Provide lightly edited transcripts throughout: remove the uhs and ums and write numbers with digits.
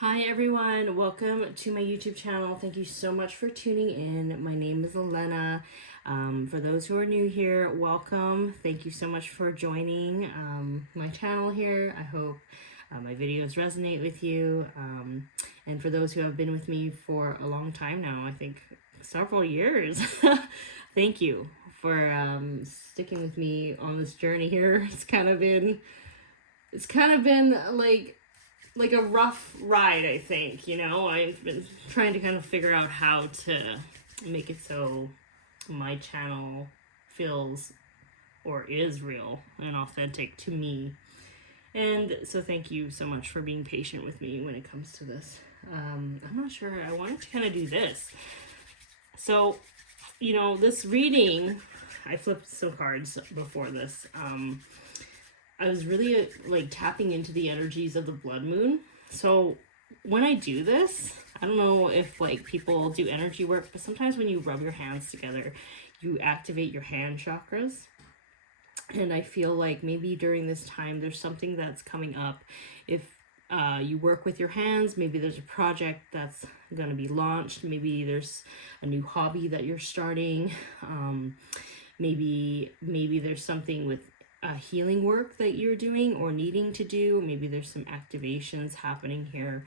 Hi everyone, welcome to my YouTube channel. Thank you so much for tuning in. My name is Ellena. For those who are new here, welcome. Thank you so much for joining my channel here. I hope my videos resonate with you. And for those who have been with me for a long time now, I think several years, thank you for sticking with me on this journey here. It's kind of been like a rough ride, I think. I've been trying to kind of figure out how to make it so my channel feels or is real and authentic to me. And so thank you so much for being patient with me when it comes to this. I'm not sure, I wanted to kind of do this. So, this reading, I flipped some cards before this. I was really tapping into the energies of the blood moon. So when I do this, I don't know if people do energy work, but sometimes when you rub your hands together, you activate your hand chakras. And I feel like maybe during this time, there's something that's coming up. If you work with your hands, maybe there's a project that's going to be launched. Maybe there's a new hobby that you're starting. Maybe there's something with healing work that you're doing or needing to do. Maybe there's some activations happening here.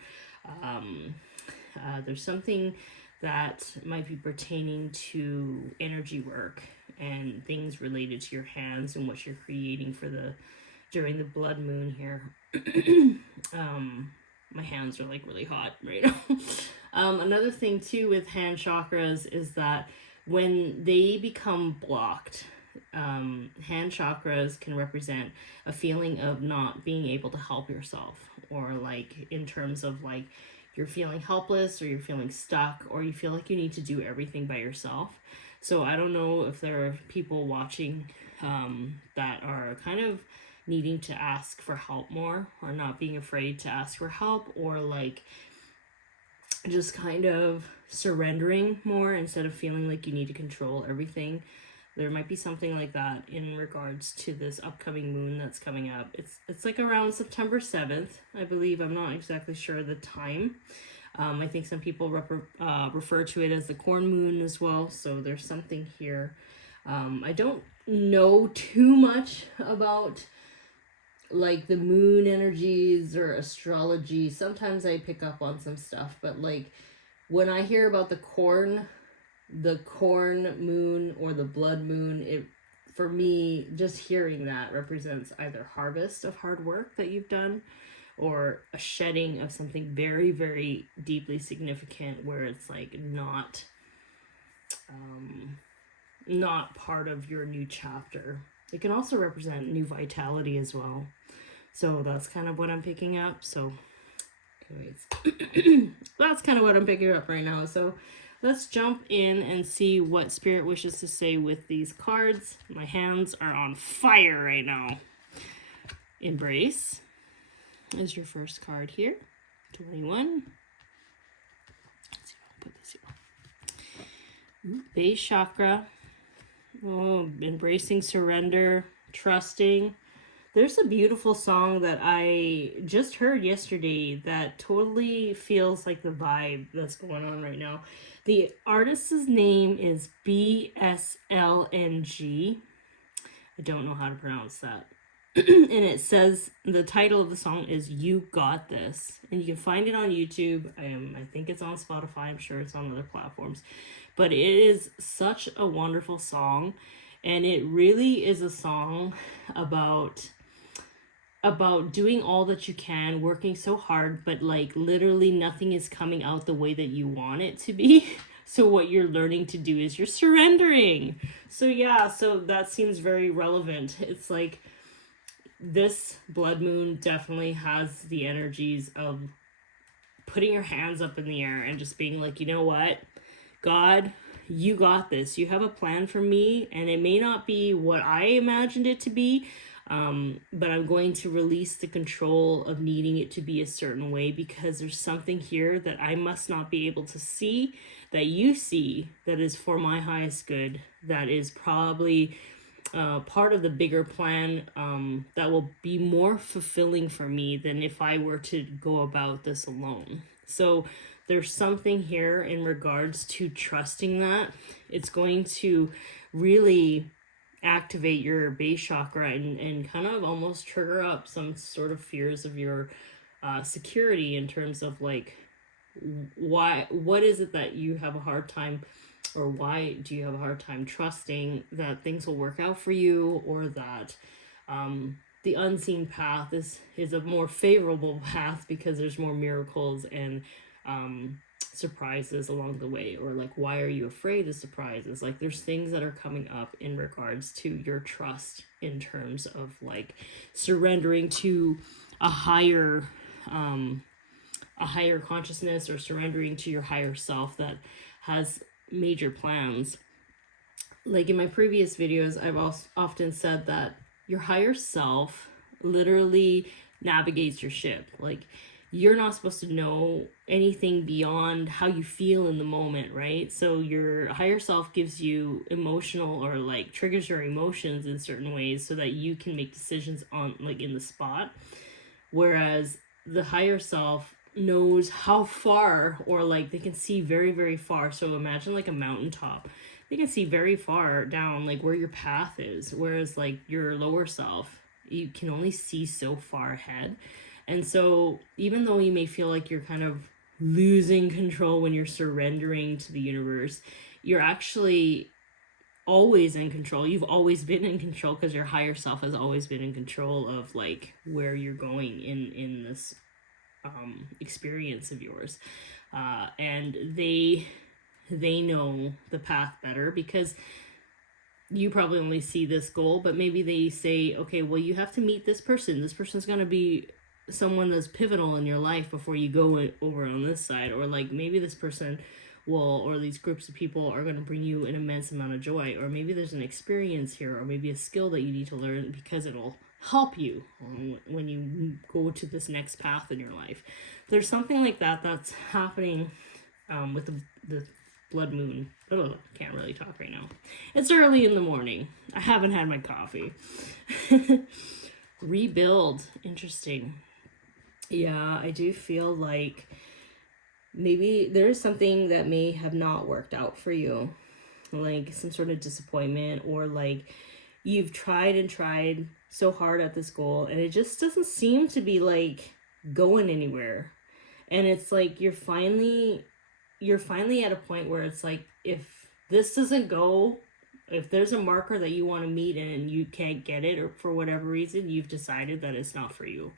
There's something that might be pertaining to energy work and things related to your hands and what you're creating during the blood moon here. My hands are really hot right now. Another thing too with hand chakras is that when they become blocked, hand chakras can represent a feeling of not being able to help yourself, or in terms of you're feeling helpless, or you're feeling stuck, or you feel like you need to do everything by yourself. So I don't know if there are people watching that are kind of needing to ask for help more, or not being afraid to ask for help, or just kind of surrendering more instead of feeling like you need to control everything. There might be something like that in regards to this upcoming moon that's coming up. It's around September 7th, I believe. I'm not exactly sure the time. I think some people refer to it as the corn moon as well. So there's something here. I don't know too much about the moon energies or astrology. Sometimes I pick up on some stuff, but when I hear about the corn moon or the blood moon, for me, just hearing that represents either harvest of hard work that you've done, or a shedding of something very, very deeply significant where it's not part of your new chapter. It can also represent new vitality as well. So that's kind of what I'm picking up. So anyways, that's kind of what I'm picking up right now. So let's jump in and see what Spirit wishes to say with these cards. My hands are on fire right now. Embrace is your first card here. 21. Let's see if I can put this here. Base chakra. Oh, embracing surrender, trusting. There's a beautiful song that I just heard yesterday that totally feels like the vibe that's going on right now. The artist's name is BSLNG. I don't know how to pronounce that. And it says, the title of the song is You Got This. And you can find it on YouTube. I think it's on Spotify. I'm sure it's on other platforms. But it is such a wonderful song. And it really is a song about doing all that you can, working so hard, but literally nothing is coming out the way that you want it to be. So what you're learning to do is you're surrendering. So yeah, so that seems very relevant. It's this blood moon definitely has the energies of putting your hands up in the air and just being you know what, God, you got this. You have a plan for me, and it may not be what I imagined it to be, but I'm going to release the control of needing it to be a certain way, because there's something here that I must not be able to see, that you see, that is for my highest good, that is probably part of the bigger plan that will be more fulfilling for me than if I were to go about this alone. So there's something here in regards to trusting that. It's going to really activate your base chakra and kind of almost trigger up some sort of fears of your security, in terms of like, what is it that you have a hard time, or why do you have a hard time trusting that things will work out for you, or that the unseen path is a more favorable path because there's more miracles and surprises along the way, or like, why are you afraid of surprises? Like, there's things that are coming up in regards to your trust, in terms of like surrendering to a higher consciousness, or surrendering to your higher self that has major plans. Like in my previous videos, I've also often said that your higher self literally navigates your ship. Like, you're not supposed to know anything beyond how you feel in the moment, right? So your higher self gives you emotional, or like triggers your emotions in certain ways so that you can make decisions on, like, in the spot. Whereas the higher self knows how far, or like they can see very, very far. So imagine like a mountaintop. They can see very far down, like where your path is. Whereas like your lower self, you can only see so far ahead. And so even though you may feel like you're kind of losing control when you're surrendering to the universe, you're actually always in control. You've always been in control, because your higher self has always been in control of like where you're going in this experience of yours. And they know the path better, because you probably only see this goal, but maybe they say, okay, well, you have to meet this person. This person's going to be someone that's pivotal in your life before you go over on this side. Or like, maybe this person will, or these groups of people are going to bring you an immense amount of joy. Or maybe there's an experience here, or maybe a skill that you need to learn, because it'll help you when you go to this next path in your life. There's something like that that's happening with the blood moon. Oh, can't really talk right now. It's early in the morning. I haven't had my coffee. Rebuild. Interesting. Yeah, I do feel like maybe there's something that may have not worked out for you, like some sort of disappointment, or like you've tried and tried so hard at this goal and it just doesn't seem to be like going anywhere. And it's like you're finally at a point where it's like, if this doesn't go, if there's a marker that you want to meet and you can't get it, or for whatever reason you've decided that it's not for you,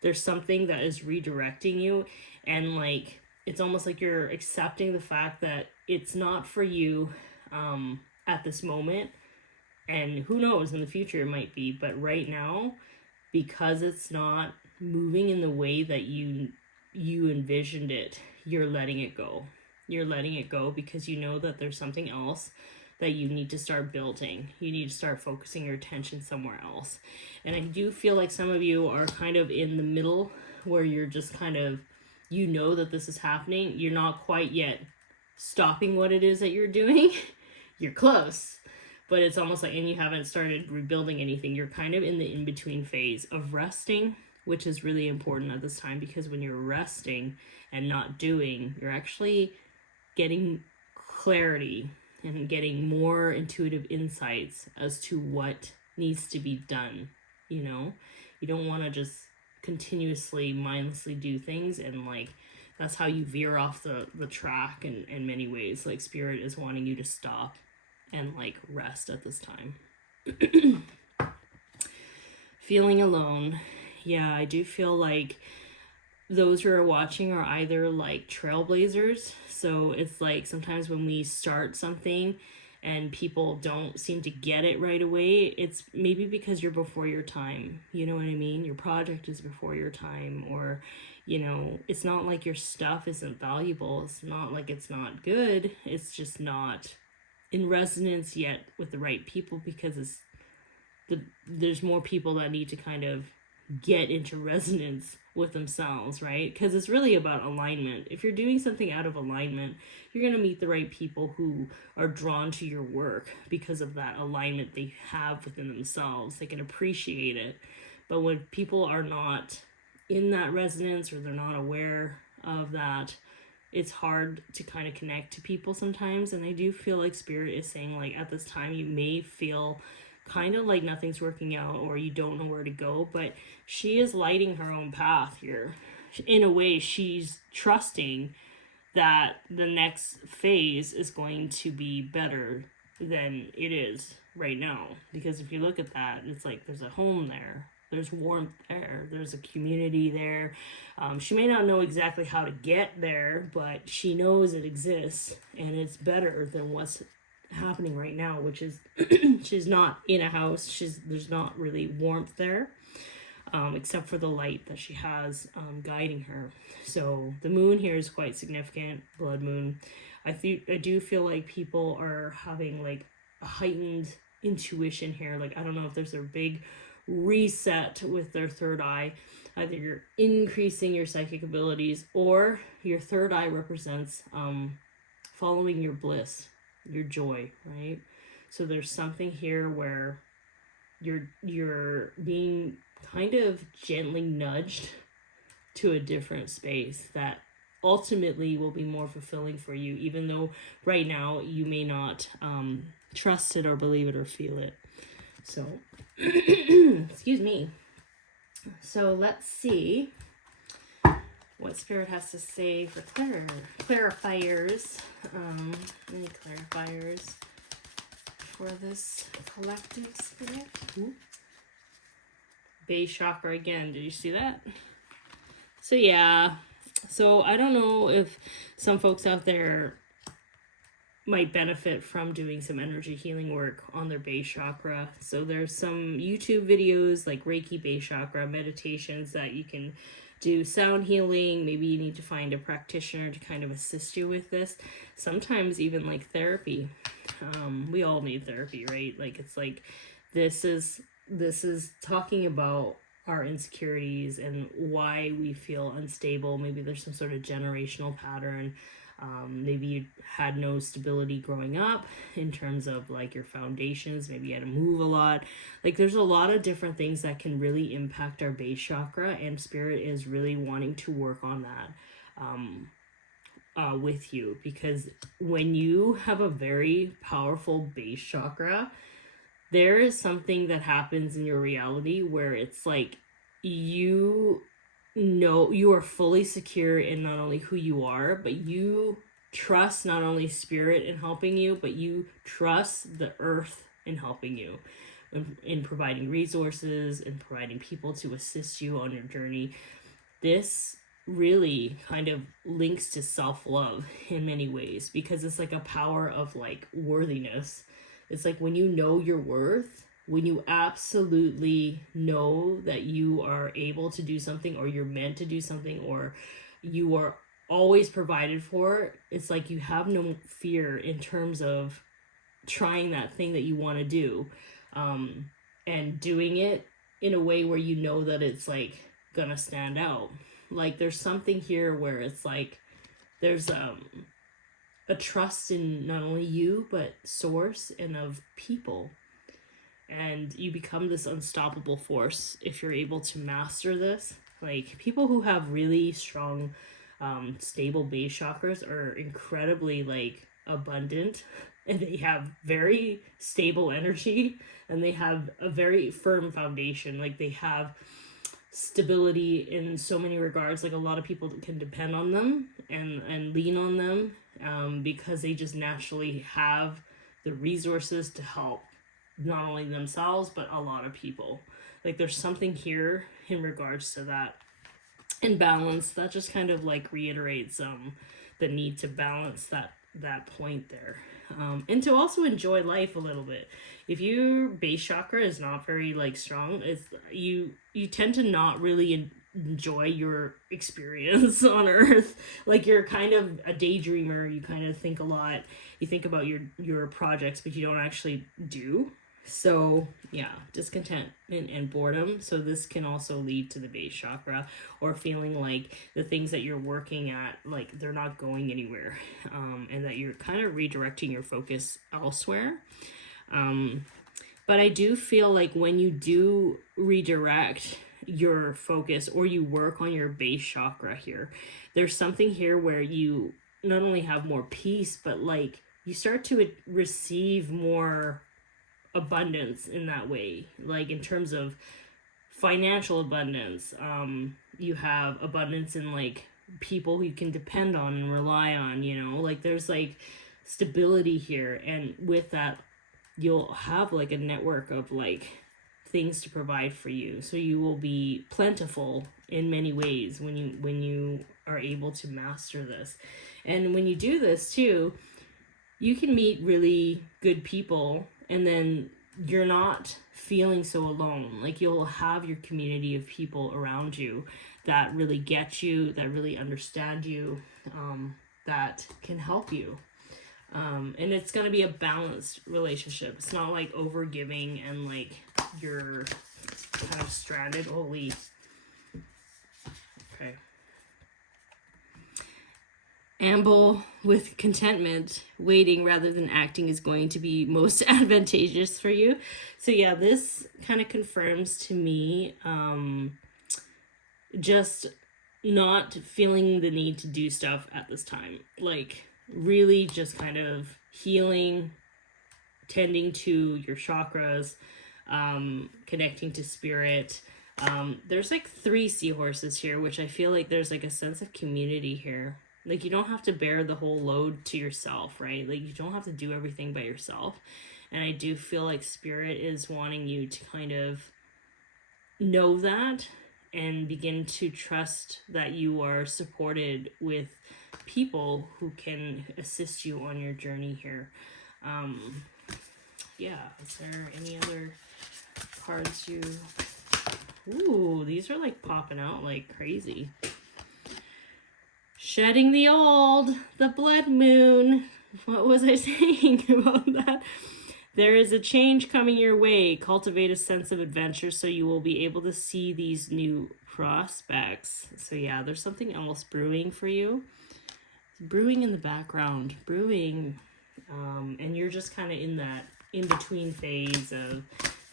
there's something that is redirecting you. And like, it's almost like you're accepting the fact that it's not for you at this moment. And who knows, in the future it might be. But right now, because it's not moving in the way that you envisioned it, you're letting it go. You're letting it go because you know that there's something else that you need to start building. You need to start focusing your attention somewhere else. And I do feel like some of you are kind of in the middle, where you're just kind of, you know that this is happening. You're not quite yet stopping what it is that you're doing. You're close, but it's almost like, and you haven't started rebuilding anything. You're kind of in the in-between phase of resting, which is really important at this time, because when you're resting and not doing, you're actually getting clarity and getting more intuitive insights as to what needs to be done. You know, you don't want to just continuously mindlessly do things, and like that's how you veer off the track in many ways. Like, spirit is wanting you to stop and like rest at this time. Feeling alone. Yeah, I do feel like those who are watching are either like trailblazers. So it's like sometimes when we start something and people don't seem to get it right away, it's maybe because you're before your time. You know what I mean? Your project is before your time, or, you know, it's not like your stuff isn't valuable. It's not like it's not good. It's just not in resonance yet with the right people, because there's more people that need to kind of get into resonance with themselves, right? Because it's really about alignment. If you're doing something out of alignment, you're going to meet the right people who are drawn to your work because of that alignment they have within themselves. They can appreciate it. But when people are not in that resonance, or they're not aware of that, it's hard to kind of connect to people sometimes. And I do feel like Spirit is saying, like, at this time you may feel kind of like nothing's working out, or you don't know where to go, but she is lighting her own path here. In a way, she's trusting that the next phase is going to be better than it is right now. Because if you look at that, it's like there's a home there, there's warmth there, there's a community there. She may not know exactly how to get there, but she knows it exists, and it's better than what's happening right now, which is she's not in a house. There's not really warmth there, except for the light that she has guiding her. So the moon here is quite significant, blood moon. I do feel like people are having like a heightened intuition here. Like, I don't know if there's a big reset with their third eye. Either you're increasing your psychic abilities, or your third eye represents following your bliss, your joy, right? So there's something here where you're being kind of gently nudged to a different space that ultimately will be more fulfilling for you, even though right now you may not trust it or believe it or feel it. So excuse me. So let's see what Spirit has to say for clarifiers. Any clarifiers for this collective, Spirit? Ooh. Base chakra again. Did you see that? So yeah. So I don't know if some folks out there might benefit from doing some energy healing work on their base chakra. So there's some YouTube videos like Reiki base chakra meditations that you can do, sound healing. Maybe you need to find a practitioner to kind of assist you with this. Sometimes even like therapy. We all need therapy, right? Like, it's like this is talking about our insecurities and why we feel unstable. Maybe there's some sort of generational pattern. Maybe you had no stability growing up in terms of like your foundations. Maybe you had to move a lot. Like, there's a lot of different things that can really impact our base chakra, and Spirit is really wanting to work on that with you, because when you have a very powerful base chakra, there is something that happens in your reality where it's like you know you are fully secure in not only who you are, but you trust not only Spirit in helping you, but you trust the earth in helping you, in providing resources and providing people to assist you on your journey. This really kind of links to self-love in many ways, because it's like a power of like worthiness. It's like when you know your worth, when you absolutely know that you are able to do something, or you're meant to do something, or you are always provided for, it's like you have no fear in terms of trying that thing that you want to do, and doing it in a way where you know that it's like gonna stand out. Like, there's something here where it's like there's a trust in not only you, but source and of people. And you become this unstoppable force if you're able to master this. Like, people who have really strong, stable base chakras are incredibly, like, abundant. And they have very stable energy. And they have a very firm foundation. Like, they have stability in so many regards. Like, a lot of people can depend on them and lean on them, because they just naturally have the resources to help not only themselves but a lot of people. Like, there's something here in regards to that and balance that just kind of like reiterates the need to balance that point there, and to also enjoy life a little bit. If your base chakra is not very like strong, it's you tend to not really enjoy your experience on earth. Like, you're kind of a daydreamer. You kind of think a lot. You think about your projects, but you don't actually do. So yeah, discontent and boredom. So this can also lead to the base chakra, or feeling like the things that you're working at, like they're not going anywhere, and that you're kind of redirecting your focus elsewhere. But I do feel like when you do redirect your focus, or you work on your base chakra here, there's something here where you not only have more peace, but like you start to receive more abundance in that way, like in terms of financial abundance. You have abundance in like people who you can depend on and rely on, you know, like there's like stability here, and with that you'll have like a network of like things to provide for you, so you will be plentiful in many ways when you are able to master this. And when you do this too, you can meet really good people, and then you're not feeling so alone. Like you'll have your community of people around you that really get you, that really understand you, that can help you. And it's going to be a balanced relationship. It's not like over giving and like you're kind of stranded. Holy. Okay. Amble with contentment, waiting rather than acting is going to be most advantageous for you. So yeah, this kind of confirms to me just not feeling the need to do stuff at this time. Like really just kind of healing, tending to your chakras, connecting to spirit. There's like 3 seahorses here, which I feel like there's like a sense of community here. Like you don't have to bear the whole load to yourself, right? Like you don't have to do everything by yourself. And I do feel like spirit is wanting you to kind of know that and begin to trust that you are supported with people who can assist you on your journey here. Yeah, is there any other cards you... Ooh, these are like popping out like crazy. Shedding the old, the blood moon. What was I saying about that? There is a change coming your way. Cultivate a sense of adventure so you will be able to see these new prospects. So yeah, there's something else brewing for you. It's brewing in the background, brewing. And you're just kind of in that in-between phase of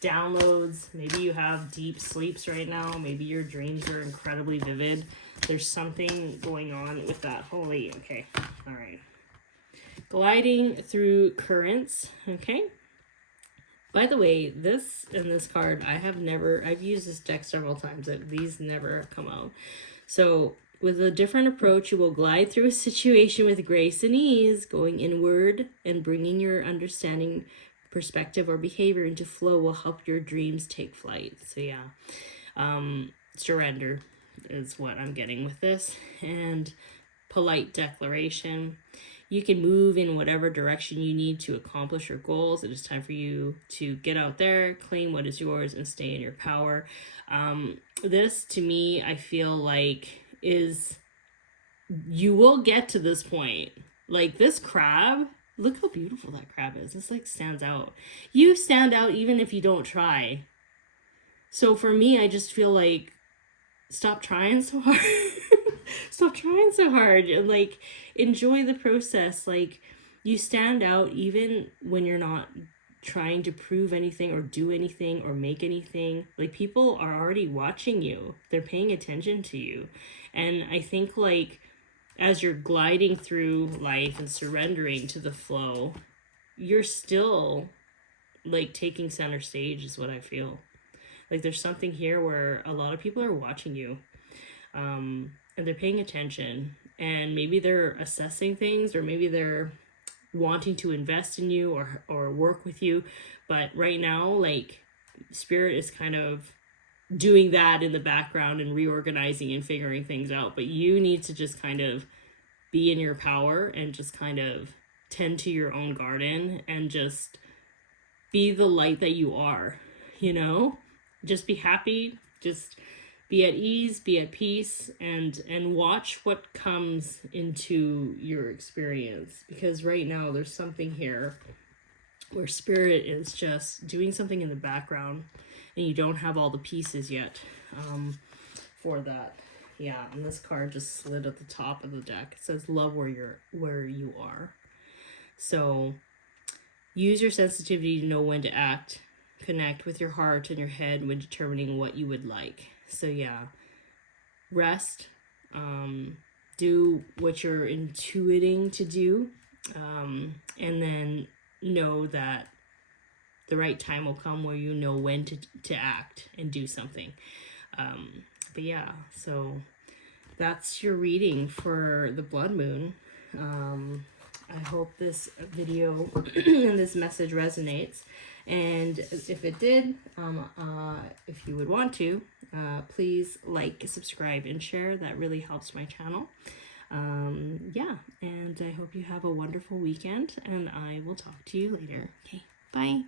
downloads. Maybe you have deep sleeps right now. Maybe your dreams are incredibly vivid. There's something going on with that. Holy, okay. All right. Gliding through currents, okay? By the way, this card, I've used this deck several times. These never come out. So with a different approach, you will glide through a situation with grace and ease, going inward and bringing your understanding, perspective, or behavior into flow will help your dreams take flight. So yeah, surrender is what I'm getting with this. And polite declaration. You can move in whatever direction you need to accomplish your goals. It is time for you to get out there, claim what is yours, and stay in your power. This, to me, I feel like is, you will get to this point. Like this crab, look how beautiful that crab is. This like stands out. You stand out even if you don't try. So for me, I just feel like, stop trying so hard. Stop trying so hard and like enjoy the process. Like you stand out even when you're not trying to prove anything or do anything or make anything. Like people are already watching you. They're paying attention to you. And I think like as you're gliding through life and surrendering to the flow, you're still like taking center stage is what I feel. Like there's something here where a lot of people are watching you. And they're paying attention, and maybe they're assessing things, or maybe they're wanting to invest in you or work with you. But right now, like spirit is kind of doing that in the background and reorganizing and figuring things out. But you need to just kind of be in your power and just kind of tend to your own garden and just be the light that you are, you know? Just be happy, just be at ease, be at peace, and watch what comes into your experience. Because right now there's something here where spirit is just doing something in the background and you don't have all the pieces yet for that. Yeah, and this card just slid at the top of the deck. It says love where you are. So use your sensitivity to know when to act. Connect with your heart and your head when determining what you would like. So yeah, rest, do what you're intuiting to do, and then know that the right time will come where you know when to act and do something. But yeah, so that's your reading for the blood moon. I hope this video and this message resonates. And if it did, if you would want to, please like, subscribe, and share. That really helps my channel. Yeah, and I hope you have a wonderful weekend, and I will talk to you later. Okay, bye.